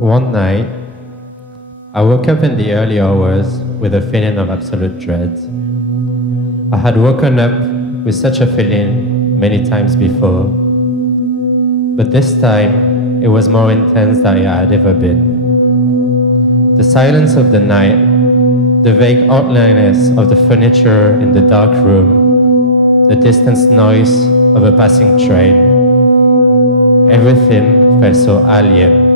One night, I woke up in the early hours with a feeling of absolute dread. I had woken up with such a feeling many times before, but this time it was more intense than it had ever been. The silence of the night, the vague outlines of the furniture in the dark room, the distant noise of a passing train, everything felt so alien,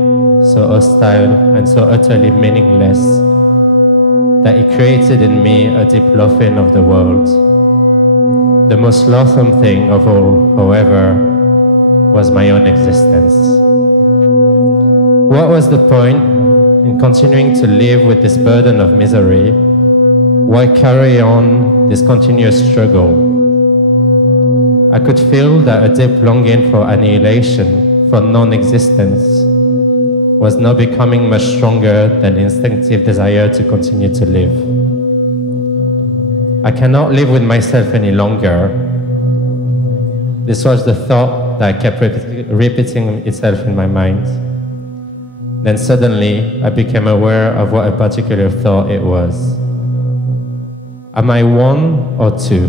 so hostile and so utterly meaningless that it created in me a deep loathing of the world. The most loathsome thing of all, however, was my own existence. What was the point in continuing to live with this burden of misery? Why carry on this continuous struggle? I could feel that a deep longing for annihilation, for non-existence, was now becoming much stronger than the instinctive desire to continue to live. I cannot live with myself any longer. This was the thought that kept repeating itself in my mind. Then suddenly, I became aware of what a particular thought it was. Am I one or two?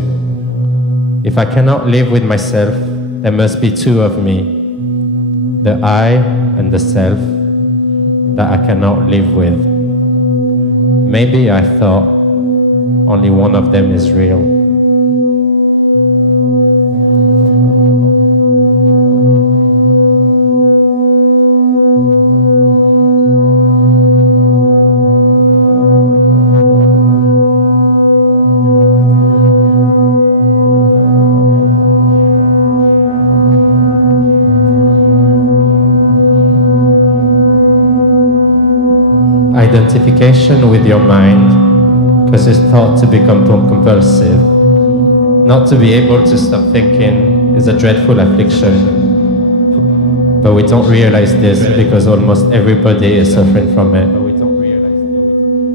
If I cannot live with myself, there must be two of me, the I and the self, that I cannot live with. Maybe, I thought, only one of them is real. Identification with your mind causes thought to become compulsive. Not to be able to stop thinking is a dreadful affliction, but we don't realize this because almost everybody is suffering from it.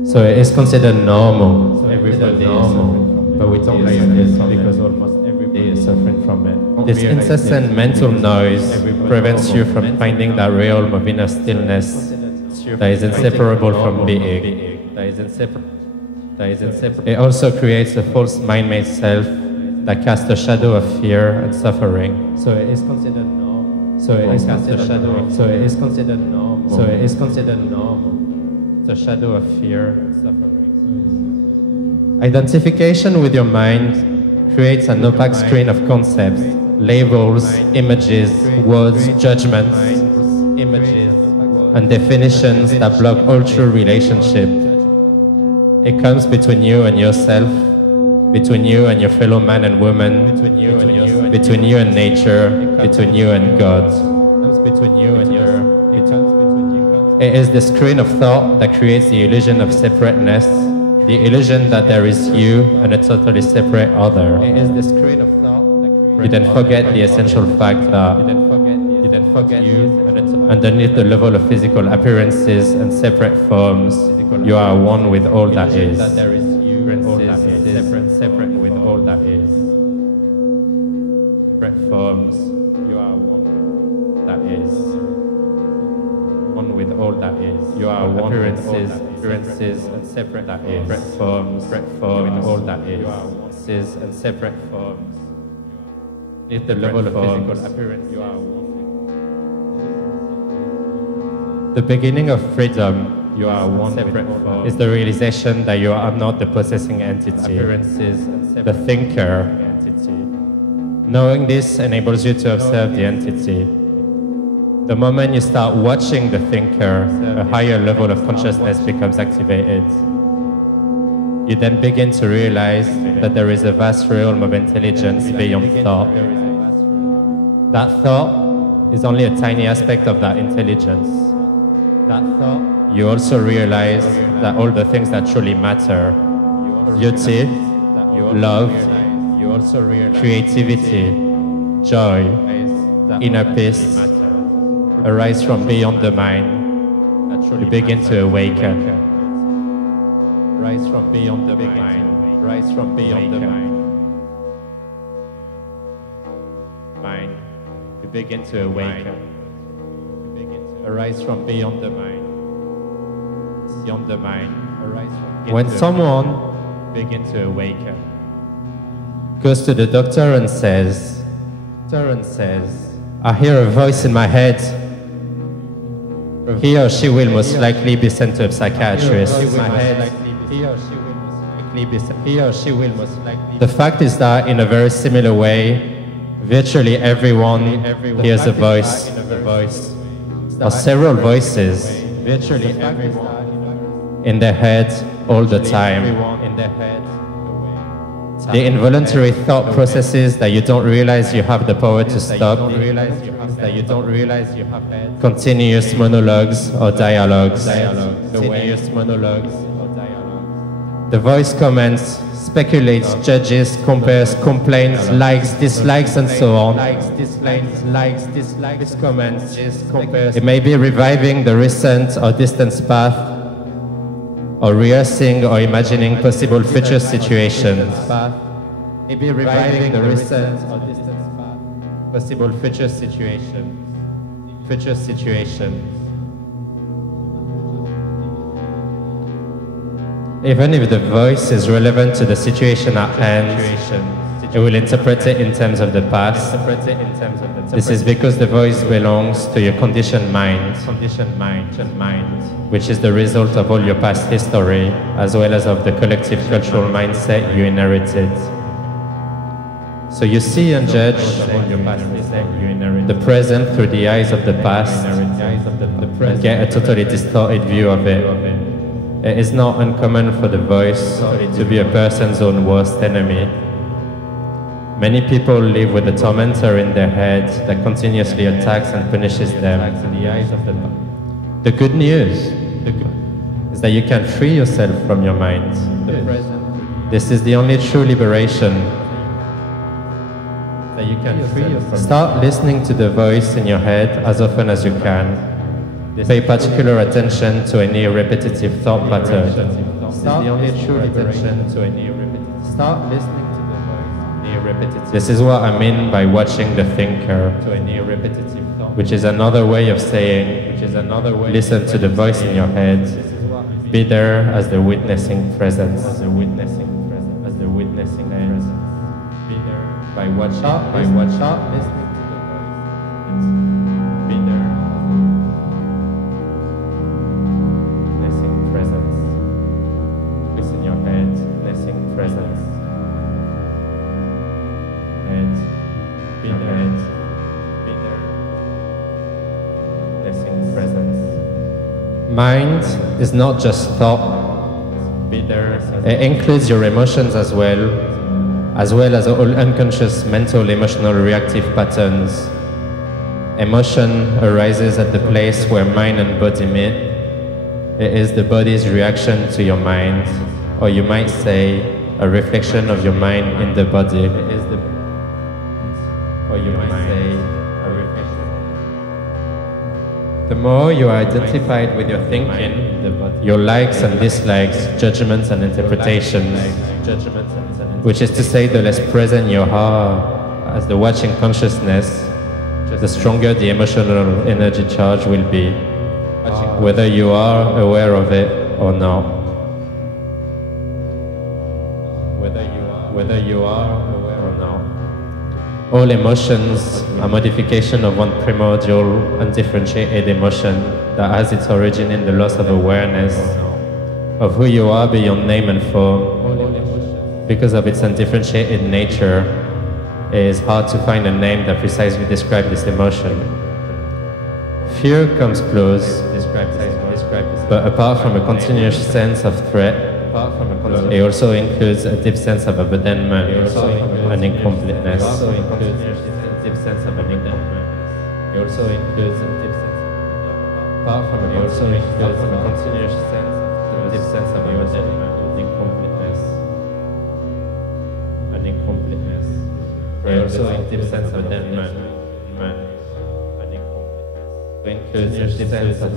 So it is considered normal. Everybody is suffering, but we don't realize this because almost everybody is suffering from it. This incessant mental noise prevents you from finding that realm of inner stillness that is inseparable from being. It also creates a false mind-made self that casts a shadow of fear and suffering. So it is considered normal. So it is considered normal. So it is considered normal. So it is considered normal. The shadow of fear and suffering. Identification with your mind creates an opaque screen of concepts, labels, images, words, judgments, and definitions that block all true relationship. It comes between you and yourself, between you and your fellow man and woman, between you and nature, between you and God. It is the screen of thought that creates the illusion of separateness, the illusion that there is you and a totally separate other. It is the screen of thought that creates. You then forget the essential fact that underneath the level of physical appearances and separate forms, you are one with all that is. There is you, separate with all that is. Separate forms, you are one that is. One with all that is. You are one appearances and separate that is. Separate forms, with all that is. You are one and separate forms. Beneath the level of physical appearance, you are one. The beginning of freedom, you are one separate form, is the realization that you are not the possessing entity, the thinker. Knowing this enables you to observe the entity. The moment you start watching the thinker, a higher level of consciousness becomes activated. You then begin to realize that there is a vast realm of intelligence beyond thought. That thought is only a tiny aspect of that intelligence. That thought, you also realize that all the things that truly matter, beauty, love, creativity, joy, inner peace, arise from beyond the mind. You begin to awaken. Rise from beyond the mind. Rise from beyond the mind. You begin to awaken. Arise from beyond the mind. beyond the mind. When someone begins to awaken, goes to the doctor and says, I hear a voice in my head, he or she will most likely be sent to a psychiatrist. The fact is that in a very similar way, virtually everyone hears a voice, or several voices, virtually everyone in their head all the time. The involuntary thought processes that you don't realize you have the power to stop, continuous monologues or dialogues. The voice comments, speculates, judges, compares, complains, likes, dislikes, and so on. This comments, it may be reviving the recent or distant path, or rehearsing or imagining possible future situations. Maybe reviving the recent or distant path, possible future situations. Even if the voice is relevant to the situation at hand, it will interpret it in terms of the past. This is because the voice belongs to your conditioned mind, which is the result of all your past history, as well as of the collective cultural mindset you inherited. So you see and judge the present through the eyes of the past, and get a totally distorted view of it. It is not uncommon for the voice to be a person's own worst enemy. Many people live with a tormentor in their head that continuously attacks and punishes them. The good news is that you can free yourself from your mind. This is the only true liberation. That you can free yourself. Start listening to the voice in your head as often as you can. Pay particular attention to any repetitive thought pattern. Start the only true liberation to any repetitive. Start listening to the voice. This is what I mean by watching the thinker, which is another way of saying, listen to the voice in your head. Be there as the witnessing presence. Be there by watching, listening to the voice. Be there. Mind is not just thought. It includes your emotions as well as all unconscious mental, emotional, reactive patterns. Emotion arises at the place where mind and body meet. It is the body's reaction to your mind, or you might say, a reflection of your mind in the body. It is the, or you might say, a reflection. The more you are identified with your thinking, your likes and dislikes, judgments and interpretations, which is to say, the less present you are as the watching consciousness, the stronger the emotional energy charge will be, whether you are aware of it or not. Whether you are aware or not. All emotions are modification of one primordial, undifferentiated emotion that has its origin in the loss of awareness of who you are beyond name and form. Because of its undifferentiated nature, it is hard to find a name that precisely describes this emotion. Fear comes close, but apart from a continuous sense of threat, it also includes a deep sense of abandonment and incompleteness. It also includes a deep sense of abandonment. It also includes a deep sense of apart from a continuous sense of deep sense of abandonment and incompleteness. It also includes a deep sense of abandonment. Includes a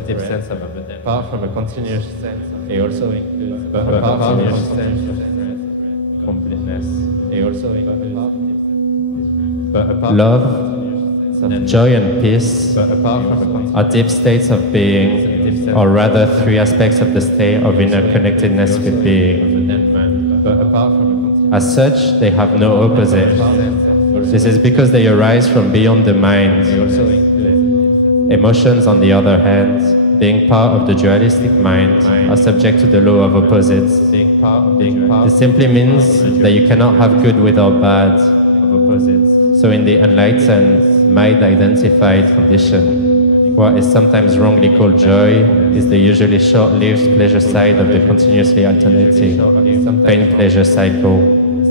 deep sense of abandonment. Apart from a continuous sense, it also includes completeness. It also includes love, joy and peace are deep states of being or rather three aspects of the state of inner connectedness with being. As such, they have no opposite. This is because they arise from beyond the mind. Emotions, on the other hand, being part of the dualistic mind, are subject to the law of opposites. This simply means that you cannot have good without bad. So in the enlightened, mind-identified condition, what is sometimes wrongly called joy is the usually short-lived pleasure side of the continuously alternating pain-pleasure cycle.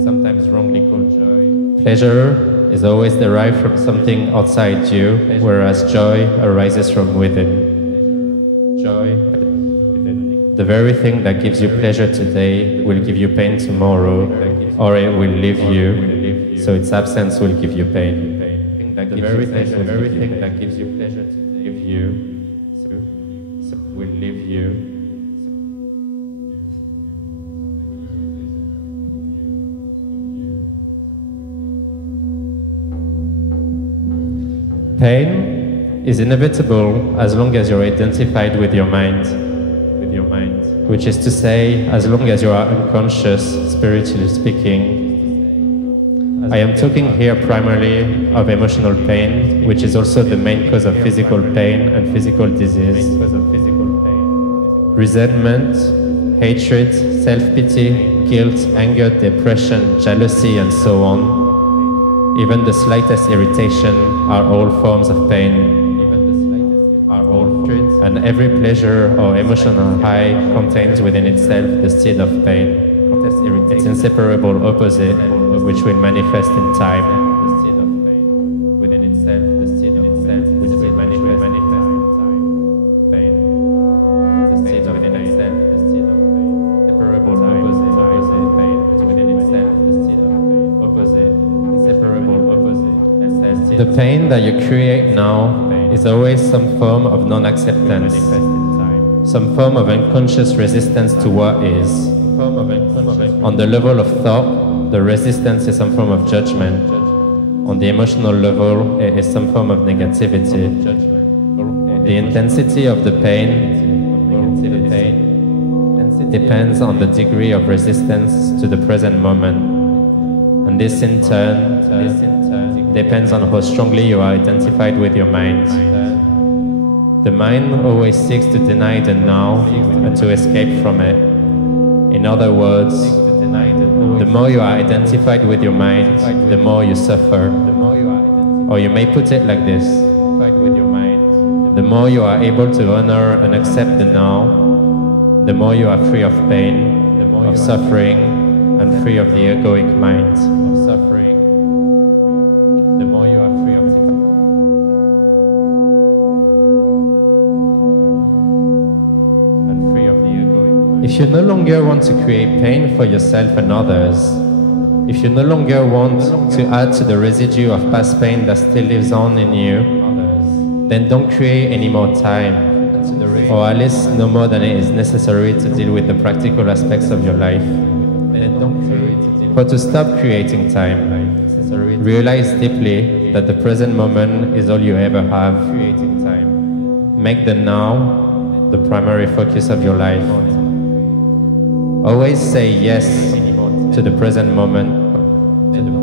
Sometimes wrongly called joy. Pleasure is always derived from something outside you, whereas joy arises from within. Joy, the very thing that gives you pleasure today will give you pain tomorrow, or it will leave you, so its absence will give you pain. The very thing that gives you pleasure today will leave you. Pain is inevitable as long as you're identified with your mind. Which is to say, as long as you are unconscious, spiritually speaking. I am talking here primarily of emotional pain, which is also the main cause of physical pain and physical disease. Resentment, hatred, self-pity, guilt, anger, depression, jealousy, and so on. Even the slightest irritation are all forms of pain. And every pleasure or emotional high contains within itself the seed of pain, its inseparable opposite, which will manifest in time. Within itself, the seed of itself, which will manifest in time. Pain, the seed within itself, the seed of pain, inseparable opposite, pain, within itself, the seed of pain, opposite, inseparable opposite. The pain that you create now is always some form of non-acceptance, some form of unconscious resistance to what is. On the level of thought, the resistance is some form of judgment. On the emotional level, it is some form of negativity. The intensity of the pain depends on the degree of resistance to the present moment. And this in turn depends on how strongly you are identified with your mind. The mind always seeks to deny the now and to escape from it. In other words, the more you are identified with your mind, the more you suffer. Or you may put it like this: the more you are able to honor and accept the now, the more you are free of pain, of suffering, and free of the egoic mind. The more you are free of If you no longer want to create pain for yourself and others, if you no longer want to add to the residue of past pain that still lives on in you, then don't create any more time, or at least no more than it is necessary to deal with the practical aspects of your life. But to stop creating time, realize deeply that the present moment is all you ever have. Make the now the primary focus of your life. Always say yes to the present moment.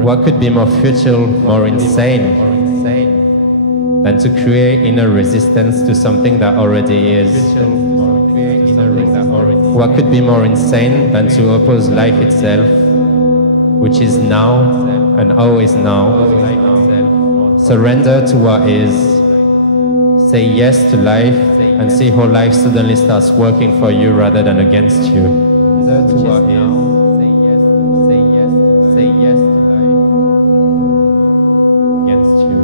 What could be more futile, more insane, than to create inner resistance to something that already is? What could be more insane than to oppose life itself, which is now and always now? Surrender to what is. Say yes to life and see how life suddenly starts working for you rather than against you. To what is. Say yes to life against you.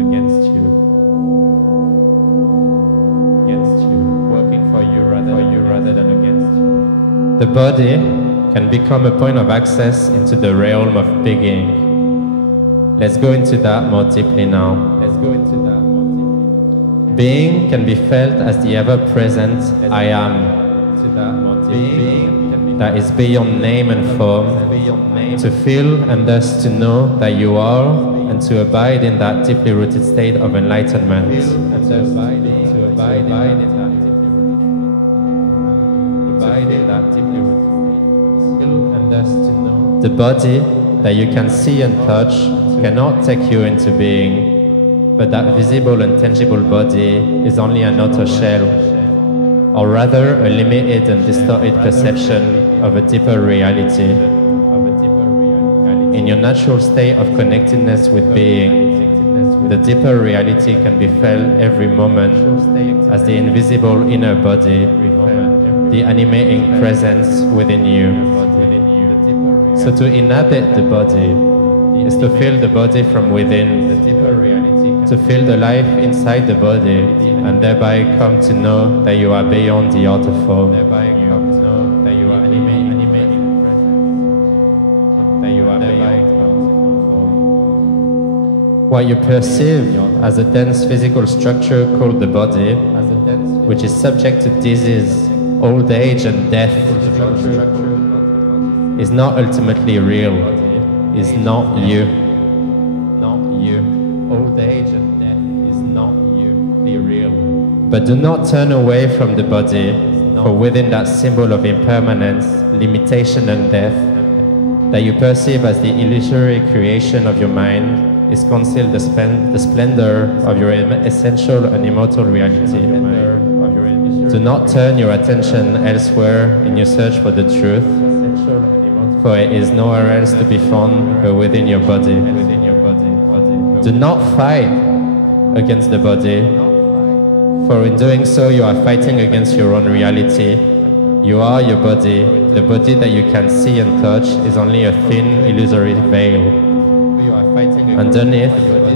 Against you. Against you. Working for you rather than against you. The body can become a point of access into the realm of being. Let's go into that more deeply now. Being can be felt as the ever-present I am. Being that is beyond name and form. To feel and thus to know that you are and to abide in that deeply rooted state of enlightenment. The body that you can see and touch cannot take you into being, but that visible and tangible body is only an outer shell, or rather a limited and distorted perception of a deeper reality. In your natural state of connectedness with being, the deeper reality can be felt every moment as the invisible inner body, the animating presence within you. So to inhabit the body is to feel the body from within, to feel the life inside the body, and thereby come to know that you are beyond the outer form, that you are animating presence, that you are beyond the outer form. What you perceive as a dense physical structure called the body, which is subject to disease, old age and death, is not ultimately real, is not you. Old age and death is not you, be real. But do not turn away from the body, for within that symbol of impermanence, limitation and death, that you perceive as the illusory creation of your mind, is concealed the splendor of your essential and immortal reality. Do not turn your attention elsewhere in your search for the truth, for it is nowhere else to be found but within your body. Do not fight against the body, for in doing so you are fighting against your own reality. You are your body. The body that you can see and touch is only a thin, illusory veil. Underneath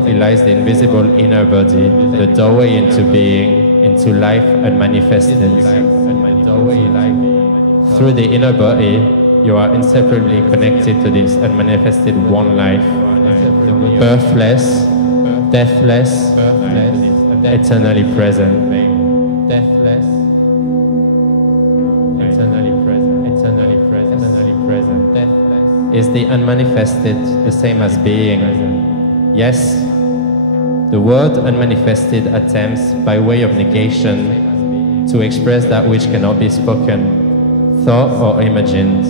it lies the invisible inner body, the doorway into being, into life unmanifested. Through the inner body, you are inseparably connected to this unmanifested one life, birthless, deathless, eternally present. Deathless, eternally present. Deathless. Is the unmanifested the same as being? Yes. The word unmanifested attempts, by way of negation, to express that which cannot be spoken, thought or imagined.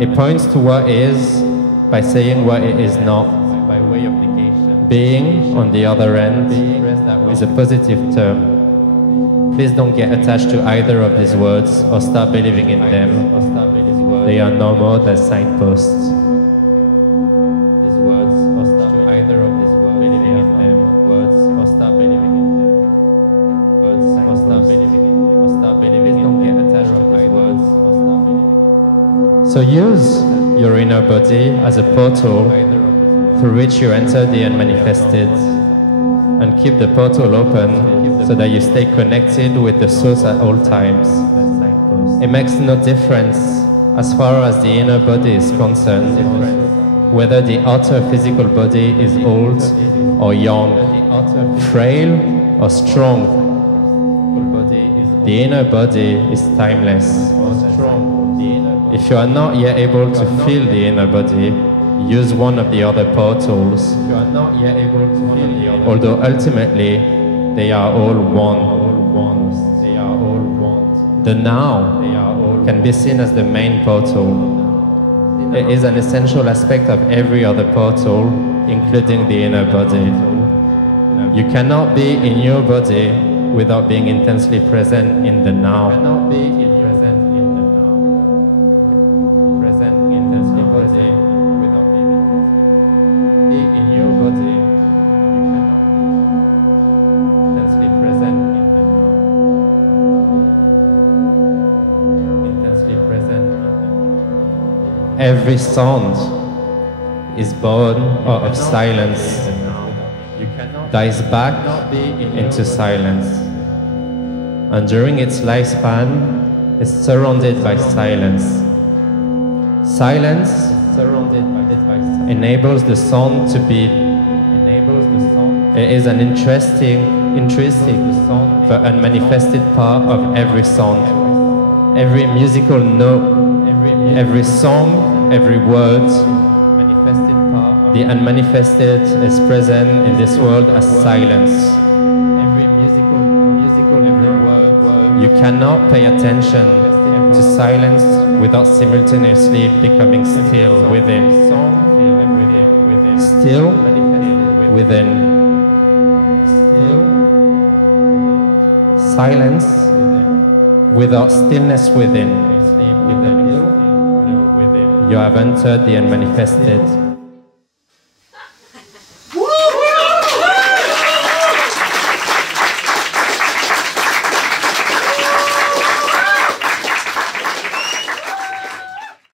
It points to what is by saying what it is not. By way of negation. Being, on the other end, is a positive term. Please don't get attached to either of these words or start believing in them. They are no more than signposts. These words, or start to either of these words, believing in them. Words, or start believing in them. Words, or start believing in them. Or start believing in them. Don't get attached to these words, or start believing in them. So use your inner body as a portal through which you enter the unmanifested, and keep the portal open so that you stay connected with the source at all times. It makes no difference as far as the inner body is concerned, whether the outer physical body is old or young, frail or strong. The inner body is timeless. If you are not yet able to feel the inner body, use one of the other portals, although ultimately they are all one. The now can be seen as the main portal. It is an essential aspect of every other portal, including the inner body. You cannot be in your body without being intensely present in the now. Every sound is born out of silence, dies back into silence, and during its lifespan is surrounded by silence. Silence enables the sound to be. It is an intrinsic but unmanifested part of every sound, every musical note, every song, every word, manifested part The unmanifested is present in this world as silence. You cannot pay attention to silence without simultaneously becoming still within. Still within. Silence without stillness within. You have entered the unmanifested.